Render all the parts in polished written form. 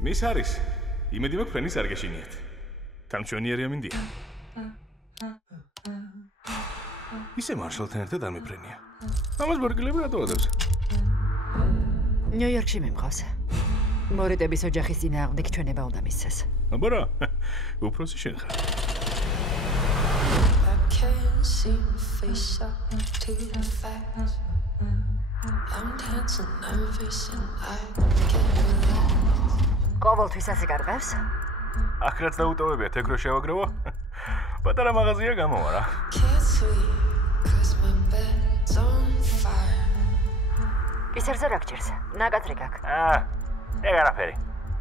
მის არის. იმედი მაქვს ფრენის არ გეშინიათ. თან ჩვენიერი ამინდია. ისე მარშალთან ერთად არ მეფრენია. ამას ბორგილები რატო ადევს? ნიუ-იორკში მიმყავს. მორეტების ოჯახის წინააღმდეგ ჩვენება უნდა მისცეს. აბარა, უფროსი შენ ხარ. ყოველთვის ასე გარყევს? აქ რაც დაუტოვებიათ, ეგ რო შევაგროვო? პატარა მაღაზია გამოვა რა. ისერზე რა გჭირს? ნაკადრი გაქვს. ეგ არაფერი.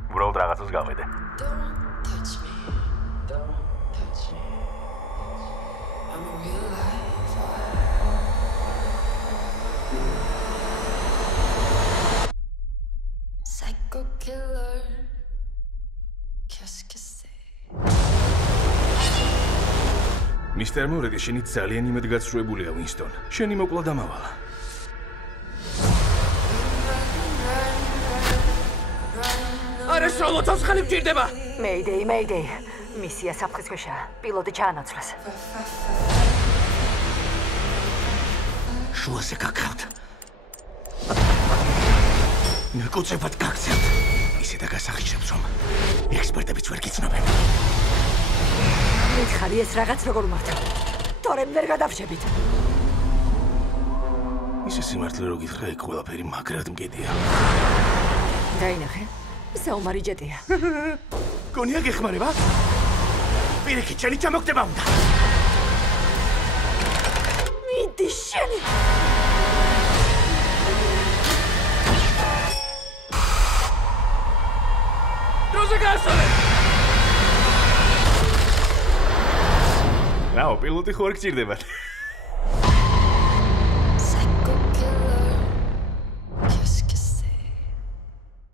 უბრალოდ რაღაცას გავედე. მისტერ მორეტი, შენი ძალიან იმედგაცრუებულია, ვინსტონ. შენი მოკლა დამავალა. არა სროლო ცოცხალი მჭირდება. მეიდეი. მისია საფრთხისქვეშაა. პილოტი ჩაანაცვლეს. შუაზე გაგხავთ. ნაკუწებად გაგცევთ. ისე და გასახიჩებს რომ ექსპერტებიც ვერ გიცნობენ. მითხარი ეს რაღაც როგორ მართა? თორემ ვერ გადავშებით. ისე სიმართლე რო გითხრა, ეგ ყველაფერი მაგრად მგედია. დაინახე. საომარი ჯეტია. გონია გეხმარება? პირიქით, შენი ჩამოგდება უნდა. მიდი შენი. დროზე გასწავლე. რაო, პილოტი ხო არ გჭირდებათ?